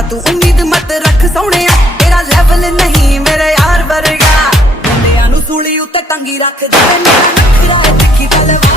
ਜ਼ਿਆਦਾ ਤੂੰ ਉਮੀਦ ਮਤ ਰੱਖ ਸੋਹਣਿਆ, ਤੇਰਾ ਲੈਵਲ ਨਹੀਂ ਮੇਰੇ ਯਾਰ ਵਰਗਾ। ਮੁੰਡਿਆਂ ਨੂੰ ਸੂਲੀ ਉੱਤੇ ਟੰਗੀ ਰੱਖਦਾ, ਮੇਰਾ ਨਖਰਾ ਤਿੱਖੀ ਤਲਵਾਰ